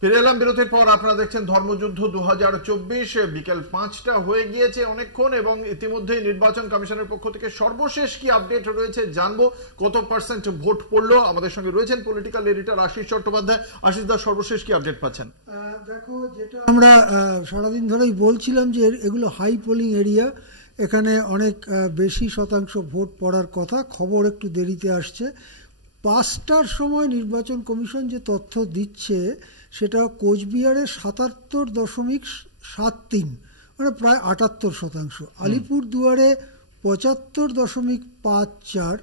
ফিরে এলাম বিরতির পর। আপনারা দেখছেন ধর্মযুদ্ধ 2024। বিকেল 5টা হয়ে গিয়েছে অনেকক্ষণ, এবং ইতিমধ্যেই নির্বাচন কমিশনের পক্ষ থেকে সর্বশেষ কি আপডেট রয়েছে জানবো। কত পার্সেন্ট ভোট পড়লো? আমাদের সঙ্গে রয়েছেন পলিটিক্যাল এডিটর আশিস চট্টোপাধ্যায়। আশিস দা, সর্বশেষ কি আপডেট পাচ্ছেন? দেখো, যেটা আমরা সারাদিন ধরেই বলছিলাম যে এগুলো হাই পোলিং এরিয়া, এখানে অনেক বেশি শতাংশ ভোট পড়ার কথা। খবর একটু দেরিতে আসছে। 5টার সময় নির্বাচন কমিশন যে তথ্য দিচ্ছে সেটা কোচবিহারে 77.73, মানে প্রায় 78%, আলিপুরদুয়ারে 75.54,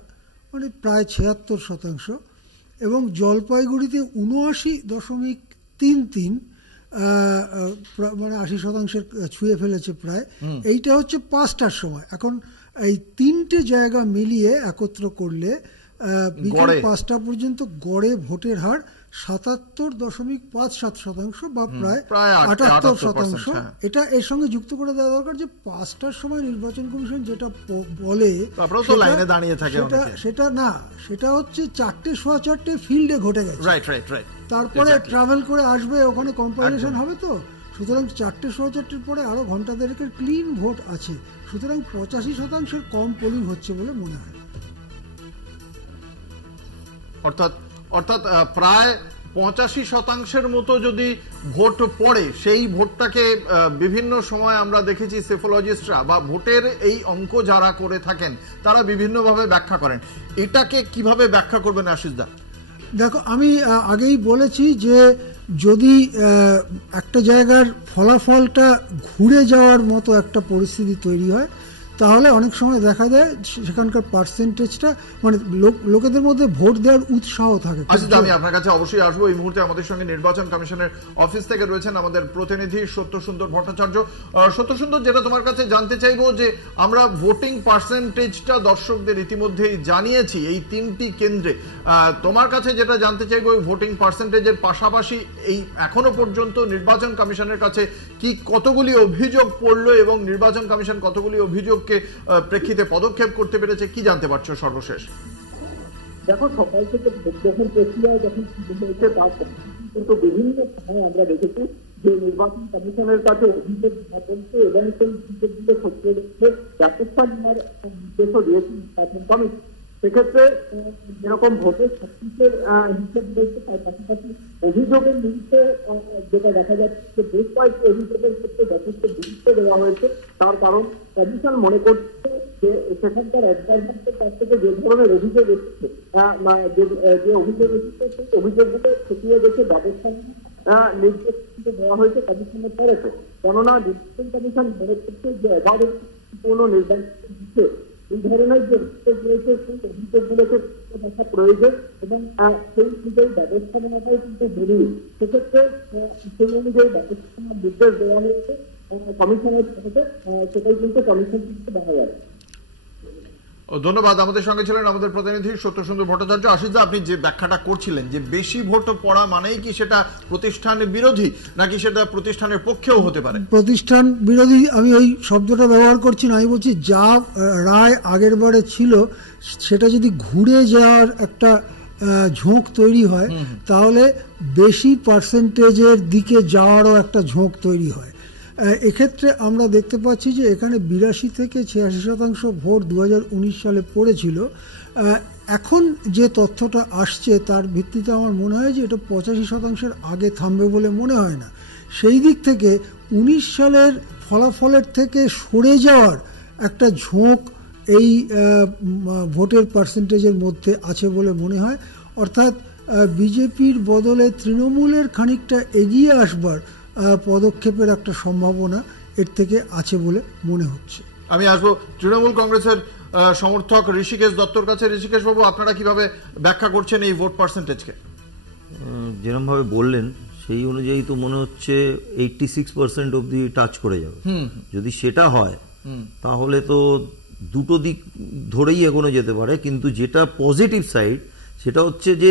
মানে প্রায় 76%, এবং জলপাইগুড়িতে 79.33, মানে 80% ছুঁয়ে ফেলেছে প্রায়। এইটা হচ্ছে 5টার সময়। এখন এই তিনটে জায়গা মিলিয়ে একত্র করলে বিকেল 5টা পর্যন্ত গড়ে ভোটের হার 77.57%, বা প্রায় 78%। এটা এর সঙ্গে যুক্ত করে দেওয়া দরকার যে 5টার সময় নির্বাচন কমিশন যেটা বলে সেটা না, সেটা হচ্ছে 4:15 ফিল্ডে ঘটে গেছে। তারপরে ট্রাভেল করে আসবে, ওখানে কম্পাইলেশন হবে। তো সুতরাং 4:15 পরে আরো ঘন্টা দেড়েকের ক্লিন ভোট আছে। সুতরাং 85% কম পোলিং হচ্ছে বলে মনে হয়। অর্থাৎ প্রায় 85% মতো যদি ভোট পড়ে, সেই ভোটটাকে বিভিন্ন সময় আমরা দেখেছি সেফোলজিস্টরা বা ভোটের এই অঙ্ক যারা করে থাকেন তারা বিভিন্নভাবে ব্যাখ্যা করেন। এটাকে কিভাবে ব্যাখ্যা করবেন আশিস দা? দেখো, আমি আগেই বলেছি যে যদি একটা জায়গার ফলাফলটা ঘুরে যাওয়ার মতো একটা পরিস্থিতি তৈরি হয়, তাহলে অনেক সময় দেখা যায় সেখানকার পার্সেন্টেজটা, মানে লোকেদের মধ্যে ভোট দেওয়ার উৎসাহ থাকে। আমি আপনার কাছে অবশ্যই আসবো। এই মুহূর্তে আমাদের সঙ্গে নির্বাচন কমিশনের অফিস থেকে রয়েছেন আমাদের প্রতিনিধি সত্যসুন্দর ভট্টাচার্য। সত্যসুন্দর, যেটা তোমার কাছে জানতে চাইবো যে আমরা ভোটিং পার্সেন্টেজটা দর্শকদের ইতিমধ্যেই জানিয়েছি এই 3টি কেন্দ্রে। তোমার কাছে যেটা জানতে চাইবো, ওই ভোটিং পার্সেন্টেজের পাশাপাশি এই এখনো পর্যন্ত নির্বাচন কমিশনের কাছে কি কতগুলি অভিযোগ পড়লো এবং নির্বাচন কমিশন কতগুলি অভিযোগ প্রেক্ষিতে পদক্ষেপ করতে পেরেছে, কি জানতে পারছো সর্বশেষ? দেখো, সকাল থেকে যখন প্রক্রিয়া যখন হয়েছে তার কিন্তু বিভিন্ন সময় আমরা দেখেছি যে নির্বাচন কমিশনের কাছে অভিযোগ বলছে এবং সেই অভিযোগগুলো খতিয়ে দেখতে ব্যবস্থা নেওয়ার নির্দেশও দিয়েছে নির্বাচন কমিশন। সেক্ষেত্রে যেরকম ভোটের শক্তির হিসেব রয়েছে, তার পাশাপাশি অভিযোগের নিরিখে যেটা দেখা যাচ্ছে বেশ কয়েকটি অভিযোগের ক্ষেত্রে যথেষ্ট গুরুত্ব দেওয়া হয়েছে। তার কারণ কমিশন মনে করছে যে সেখানকার অবজারভারদের কাছ থেকে যে ধরনের অভিযোগ এসেছে, যে অভিযোগ এসেছে সেই অভিযোগগুলো খতিয়ে দেখে ব্যবস্থা নির্দেশ দেওয়া হয়েছে কমিশনের তরফে। কেননা নির্বাচন কমিশন মনে করছে যে এবারে কোন নির্বাচন দিচ্ছে এই ধরনের যে অভিযোগ রয়েছে সেই অভিযোগগুলোকে দেখা প্রয়োজন এবং সেই অনুযায়ী ব্যবস্থা নেওয়াটাই কিন্তু জরুরি। সেক্ষেত্রে সেই অনুযায়ী ব্যবস্থা নেওয়ার নির্দেশ দেওয়া হয়েছে কমিশনের তরফে, সেটাই কিন্তু কমিশন থেকে দেখা যাবে। ধন্যবাদ। আমাদের সঙ্গে ছিলেন আমাদের প্রতিনিধি সত্যসুন্দর ভট্টাচার্য। আশিস দা, আপনি যে ব্যাখ্যাটা করছিলেন যে বেশি ভোট পড়া মানেই কি সেটা প্রতিষ্ঠান বিরোধী, নাকি সেটা প্রতিষ্ঠানের পক্ষেও হতে পারে? প্রতিষ্ঠান বিরোধী আমি ওই শব্দটা ব্যবহার করছি না, আমি বলছি যা রায় আগের বারে ছিল সেটা যদি ঘুরে যাওয়ার একটা ঝোঁক তৈরি হয়, তাহলে বেশি পার্সেন্টেজের দিকে যাওয়ারও একটা ঝোঁক তৈরি হয়। এক্ষেত্রে আমরা দেখতে পাচ্ছি যে এখানে 82 থেকে 86% ভোট 2019 সালে পড়েছিল। এখন যে তথ্যটা আসছে তার ভিত্তিতে আমার মনে হয় যে এটা 85%-এর আগে থামবে বলে মনে হয় না। সেই দিক থেকে 19 সালের ফলাফলের থেকে সরে যাওয়ার একটা ঝোঁক এই ভোটের পার্সেন্টেজের মধ্যে আছে বলে মনে হয়। অর্থাৎ বিজেপির বদলে তৃণমূলের খানিকটা এগিয়ে আসবার পদক্ষেপের একটা সম্ভাবনা এর থেকে আছে বলে মনে হচ্ছে। আমি আসবো তৃণমূল কংগ্রেসের সমর্থক ঋষিকেশ দত্তর কাছে। ঋষিকেশ বাবু, আপনারা কিভাবে ব্যাখ্যা করছেন এই ভোট পার্সেন্টেজকে? যেরকম ভাবে বললেন সেই অনুযায়ী তো মনে হচ্ছে 86% অব্দি টাচ করে যাবে। যদি সেটা হয় তাহলে তো দুটো দিক ধরেই এগোনো যেতে পারে, কিন্তু যেটা পজিটিভ সাইড সেটা হচ্ছে যে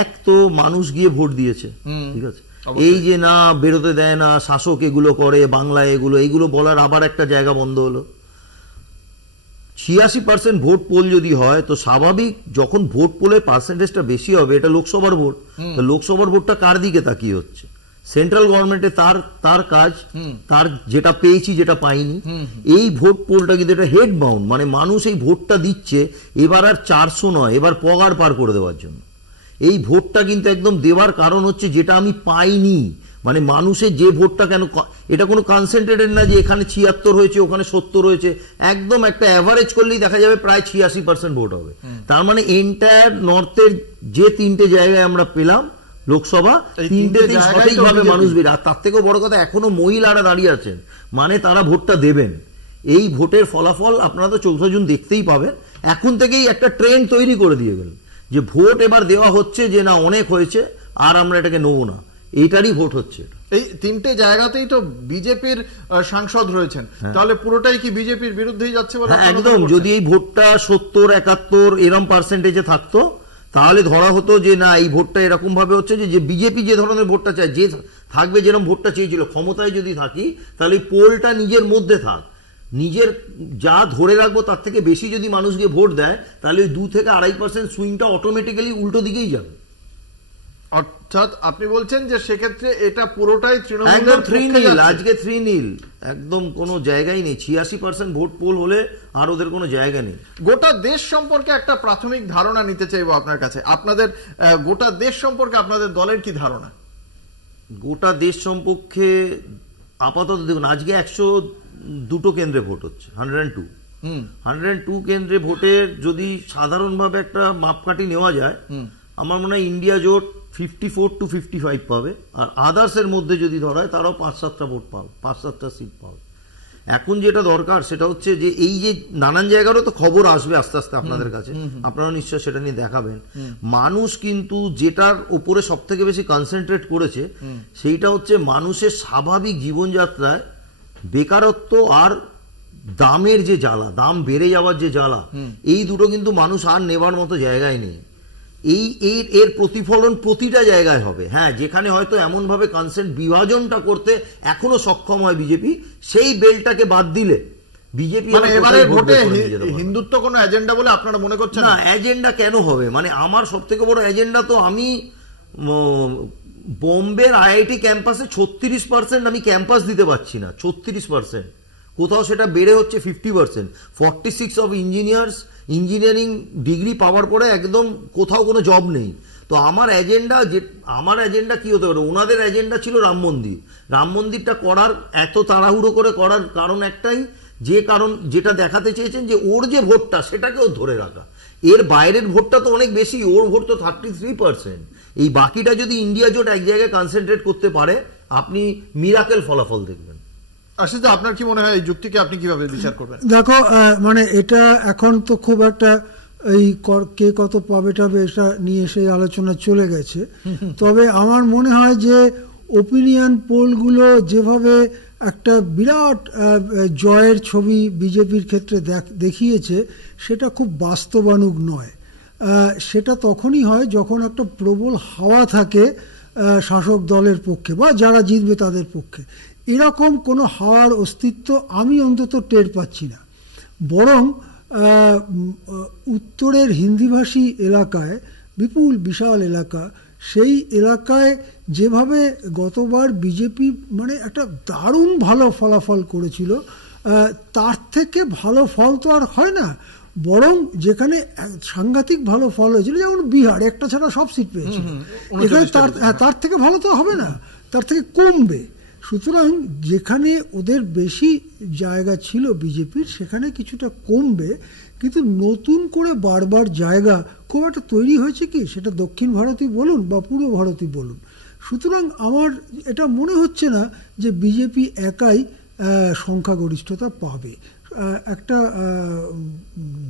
এক তো মানুষ গিয়ে ভোট দিয়েছে, ঠিক আছে, এই যে না বেরোতে দেয় না, শাসক এগুলো করে, বাংলায় এইগুলো বলার আবার একটা জায়গা বন্ধ হলো। 86% ভোট পোল যদি হয় তো স্বাভাবিক, যখন ভোট পোলের পার্সেন্টেজটা বেশি হবে, এটা লোকসভার ভোট, লোকসভার ভোটটা কার দিকে তাকিয়ে হচ্ছে? সেন্ট্রাল গভর্নমেন্টে তার কাজ, তার যেটা পেয়েছি যেটা পাইনি। এই ভোট পোলটা কিন্তু এটা হেড বাউন্ড, মানে মানুষ এই ভোটটা দিচ্ছে এবার আর 400 নয়, এবার পগার পার করে দেওয়ার জন্য। এই ভোটটা কিন্তু একদম দেওয়ার কারণ হচ্ছে যেটা আমি পাইনি, মানে মানুষের যে ভোটটা, কেন এটা কোনো কনসেন্ট্রেটেড না যে এখানে 76 হয়েছে ওখানে 70 হয়েছে, একদম একটা অ্যাভারেজ করলেই দেখা যাবে প্রায় 86% ভোট হবে। তার মানে এন্টায়ার নর্থের যে 3টে জায়গায় আমরা পেলাম লোকসভা, 3টেতেই সঠিকভাবে মানুষ বের। আর তার থেকেও বড় কথা, এখনো মহিলারা দাঁড়িয়ে আছেন, মানে তারা ভোটটা দেবেন। এই ভোটের ফলাফল আপনারা তো 4 জুন দেখতেই পাবেন। এখন থেকেই একটা ট্রেন্ড তৈরি করে দিয়ে গেলেন যে ভোট এবার দেওয়া হচ্ছে, যে না অনেক হয়েছে আর আমরা এটাকে নেবো না, এইটারই ভোট হচ্ছে। এই 3টে জায়গাতেই তো বিজেপির সাংসদ রয়েছেন, তাহলে পুরোটাই কি বিজেপির বিরুদ্ধেই যাচ্ছে বলে? একদম। যদি এই ভোটটা 70, 71 এরকম পার্সেন্টেজে থাকতো তাহলে ধরা হতো যে না এই ভোটটা এরকম ভাবে হচ্ছে যে বিজেপি যে ধরনের ভোটটা চায়, যে থাকবে যেরকম ভোটটা চেয়েছিল, ক্ষমতায় যদি থাকি তাহলে পোলটা নিজের মধ্যে থাক, নিজের যা ধরে রাখবো তার থেকে বেশি যদি মানুষকে ভোট দেয় তাহলে ওই 2 থেকে 2.5% সুইংটা অটোমেটিক্যালি উল্টো দিকেই যাবে। অর্থাৎ আপনি বলছেন যে সেক্ষেত্রে এটা পুরোটাই একদম 3-0, আজকে 3-0, একদম কোনো জায়গাই নেই। 86% ভোট পোল হলে আর ওদের কোনো জায়গা নেই। গোটা দেশ সম্পর্কে একটা প্রাথমিক ধারণা নিতে চাইবো আপনার কাছে। আপনাদের গোটা দেশ সম্পর্কে আপনাদের দলের কি ধারণা? গোটা দেশ সম্পর্কে আপাতত দেখুন, আজকে 102 কেন্দ্রে ভোট হচ্ছে, 102 কেন্দ্রে ভোটের যদি সাধারণভাবে একটা মাপকাঠি নেওয়া যায়, আমার মনে হয় ইন্ডিয়া জোট 54 to 55 পাবে, আর আদার্স এর মধ্যে যদি ধরা হয় তারাও 5-7টা ভোট পাবে, 5-7টা সিট পাবে। এখন যেটা দরকার সেটা হচ্ছে যে এই যে নানান জায়গারও তো খবর আসবে আস্তে আস্তে আপনাদের কাছে, আপনারা নিশ্চয় সেটা নিয়ে দেখাবেন। মানুষ কিন্তু যেটার উপরে সব থেকে বেশি কনসেন্ট্রেট করেছে সেইটা হচ্ছে মানুষের স্বাভাবিক জীবনযাত্রায় বেকারত্ব আর দামের যে জ্বালা, দাম বেড়ে যাওয়ার যে জ্বালা, এই দুটো কিন্তু মানুষ আর নেবার মতো জায়গায় নেই। এর প্রতিফলন প্রতিটা জায়গায় হবে। হ্যাঁ, যেখানে হয়তো এমন ভাবে কনসেন্ট বিভাজনটা করতে এখনো সক্ষম হয় বিজেপি, সেই বেলটাকে বাদ দিলে বিজেপি এবারে ভোটে হিন্দুত্ব কোনো এজেন্ডা বলে আপনারা মনে করছেন? না, এজেন্ডা কেন হবে? মানে আমার সব থেকে বড় এজেন্ডা তো, আমি বোম্বের আইআইটি ক্যাম্পাসে 36% আমি ক্যাম্পাস দিতে পারছি না, 36%। কোথাও সেটা বেড়ে হচ্ছে 50%। 46 অফ ইঞ্জিনিয়ারিং ডিগ্রি পাওয়ার পরে একদম কোথাও কোনো জব নেই। তো আমার এজেন্ডা কি হতে পারে? ওনাদের এজেন্ডা ছিল রাম মন্দিরটা করার, এত তাড়াহুড়ো করে করার কারণ একটাই, যেটা দেখাতে চেয়েছেন যে ওর যে ভোটটা সেটাকেও ধরে রাখা। এর বাইরের ভোটটা তো অনেক বেশি, ওর ভোট তো 33%। এই বাকিটা যদি ইন্ডিয়া জোট এক জায়গায় কনসেন্ট্রেট করতে পারে, আপনি মিরাকেল ফলাফল দেখবেন। আশিস, আপনার কি মনে হয় এই যুক্তিকে আপনি কিভাবে বিচার করবেন? দেখো, মানে এটা এখন তো খুব একটা এই কে কত পাবে টাবে এটা নিয়ে সেই আলোচনা চলে গেছে। তবে আমার মনে হয় যে ওপিনিয়ন পোলগুলো যেভাবে একটা বিরাট জয়ের ছবি বিজেপির ক্ষেত্রে দেখিয়েছে, সেটা খুব বাস্তবানুগ নয়। সেটা তখনই হয় যখন একটা প্রবল হাওয়া থাকে শাসক দলের পক্ষে বা যারা জিতবে তাদের পক্ষে। এরকম কোনো হাওয়ার অস্তিত্ব আমি অন্তত টের পাচ্ছি না। বরং উত্তরের হিন্দিভাষী এলাকায়, বিপুল বিশাল এলাকা, সেই এলাকায় যেভাবে গতবার বিজেপি মানে একটা দারুণ ভালো ফলাফল করেছিল, তার থেকে ভালো ফল তো আর হয় না। বরং যেখানে সাংঘাতিক ভালো ফল হয়েছিল, যেমন বিহার একটা ছাড়া সব সিট পেয়েছে, এখানে তার থেকে ভালো তো হবে না, তার থেকে কমবে। সুতরাং যেখানে ওদের বেশি জায়গা ছিল বিজেপির, সেখানে কিছুটা কমবে, কিন্তু নতুন করে বারবার জায়গা খুব একটা তৈরি হয়েছে কি, সেটা দক্ষিণ ভারতই বলুন বা পূর্ব ভারতই বলুন। সুতরাং আমার এটা মনে হচ্ছে না যে বিজেপি একাই সংখ্যাগরিষ্ঠতা পাবে। একটা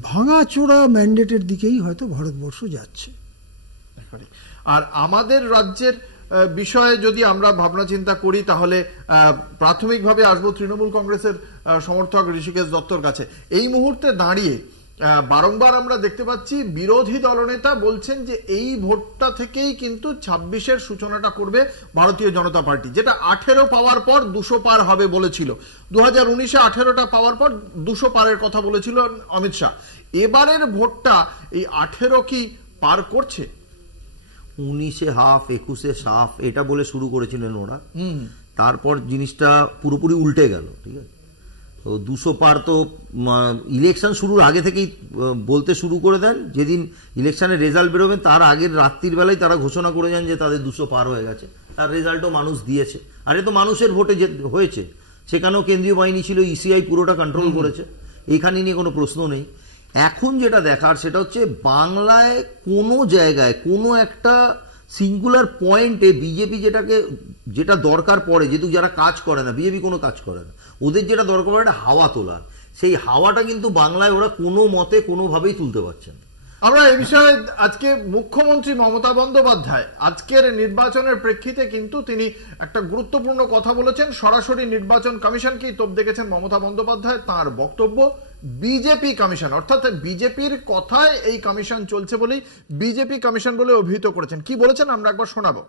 ভাঙাচোরা ম্যান্ডেটের দিকেই হয়তো ভারতবর্ষ যাচ্ছে। আর আমাদের রাজ্যের বিষয়ে যদি আমরা ভাবনা চিন্তা করি, তাহলে প্রাথমিকভাবে আসবো তৃণমূল কংগ্রেসের সমর্থক ঋষিকেশ দত্তর কাছে। এই মুহূর্তে দাঁড়িয়ে বারংবার আমরা দেখতে পাচ্ছি বিরোধী দলনেতা বলছেন যে এই ভোটটা থেকেই কিন্তু 26-এর সূচনাটা করবে ভারতীয় জনতা পার্টি, যেটা 18 পাওয়ার পর 200 পার হবে বলেছিল। 2019-এ 18টা পাওয়ার পর 200 পারের কথা বলেছিল অমিত শাহ। এবারের ভোটটা এই 18 কি পার করছে? 19-এ হাফ 21-এ সাফ এটা বলে শুরু করেছিলেন ওরা। তারপর জিনিসটা পুরোপুরি উল্টে গেল, ঠিক আছে। তো 200 পার তো ইলেকশন শুরুর আগে থেকেই বলতে শুরু করে দেন, যেদিন ইলেকশনের রেজাল্ট বেরোবেন তার আগের রাত্রির বেলায় তারা ঘোষণা করে যান যে তাদের 200 পার হয়ে গেছে। তার রেজাল্টও মানুষ দিয়েছে, আর এ তো মানুষের ভোটে হয়েছে। সেখানেও কেন্দ্রীয় বাহিনী ছিল, ইসিআই পুরোটা কন্ট্রোল করেছে, এখানে নিয়ে কোনো প্রশ্ন নেই। এখন যেটা দেখার সেটা হচ্ছে বাংলায় কোনো জায়গায় কোনো একটা সিঙ্গুলার পয়েন্টে বিজেপি যেটা দরকার পড়ে, যেহেতু যারা কাজ করে না, বিজেপি কোনো কাজ করে না, ওদের যেটা দরকার পড়ে একটা হাওয়া তোলার, সেই হাওয়াটা কিন্তু বাংলায় ওরা কোনো মতে কোনোভাবেই তুলতে পারছে না। আমরা এই বিষয়ে আজকে মুখ্যমন্ত্রী মমতা বন্দ্যোপাধ্যায় আজকের নির্বাচনের প্রেক্ষিতে কিন্তু তিনি একটা গুরুত্বপূর্ণ কথা বলেছেন। সরাসরি নির্বাচন কমিশনকেই তোপ দেখেছেন মমতা বন্দ্যোপাধ্যায়। তার বক্তব্য, বিজেপি কমিশন, অর্থাৎ বিজেপির কথায় এই কমিশন চলছে বলেই বিজেপি কমিশন বলে অভিহিত করেছেন। কি বলেছেন আমরা একবার শোনাবো।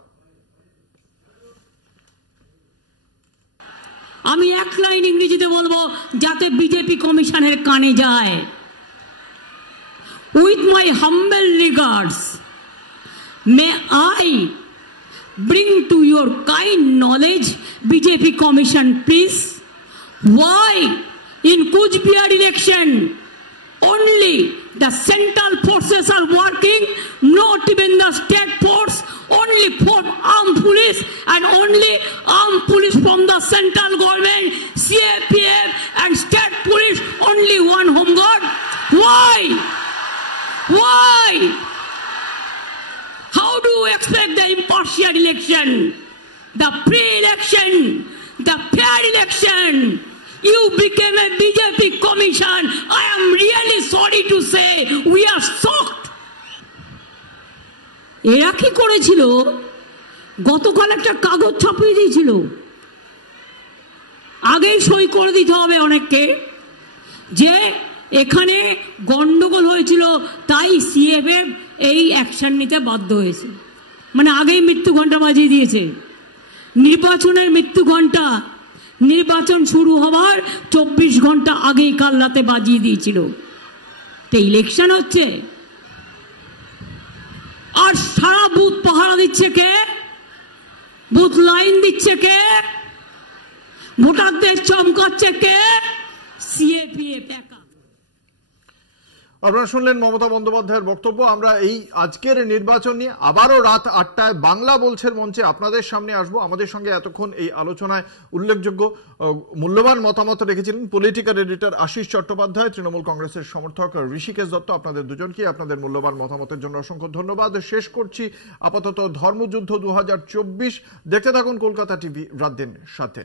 আমি এক লাইন ইংরেজিতে বলবো যাতে বিজেপি কমিশনের কানে যায়। With my humble regards, may I bring to your kind knowledge, BJP Commission, please, why in Kuch Bihar election only the central forces are working, not even the state force, only from armed police and only armed police from the central government, CAPF and state police, only one home guard. Why? Why? How do you expect the impartial election, the pre-election, the fair election? You became a BJP commission. I am really sorry to say we are shocked. এরা কি করেছিল? গতকাল একটা কাগজ ছাপিয়ে দিয়েছিল, আগেই সই করে দিতে হবে অনেককে, যে এখানে গন্ডগোল হয়েছিল তাই সিএফএফ এই অ্যাকশন নিতে বাধ্য হয়েছে। মানে আগেই মৃত্যু ঘন্টা বাজিয়ে দিয়েছে, নির্বাচনের মৃত্যু ঘন্টা, নির্বাচন শুরু হওয়ার 24 ঘন্টা আগেই কাল রাতে বাজিয়ে দিয়েছিল। তো ইলেকশন হচ্ছে আর সারা বুথ পাহারা দিচ্ছে কে? বুথ লাইন দিচ্ছে কে? ভোটারদের চমকাচ্ছে কে? সিএপিএফ একা। আপনারা শুনলেন মমতা বন্দ্যোপাধ্যায়ের বক্তব্য। আমরা এই আজকের নির্বাচন নিয়ে আবারও রাত 8টায় বাংলা বলছের মঞ্চে আপনাদের সামনে আসবো। আমাদের সঙ্গে এতক্ষণ এই আলোচনায় উল্লেখযোগ্য মূল্যবান মতামত রেখেছিলেন পলিটিক্যাল এডিটর আশিস চট্টোপাধ্যায়, তৃণমূল কংগ্রেসের সমর্থক ঋষিকেশ দত্ত। আপনাদের দুজনকে আপনাদের মূল্যবান মতামতের জন্য অসংখ্য ধন্যবাদ। শেষ করছি আপাতত ধর্মযুদ্ধ 2024। দেখতে থাকুন কলকাতা টিভি, রাত দিন সাথে।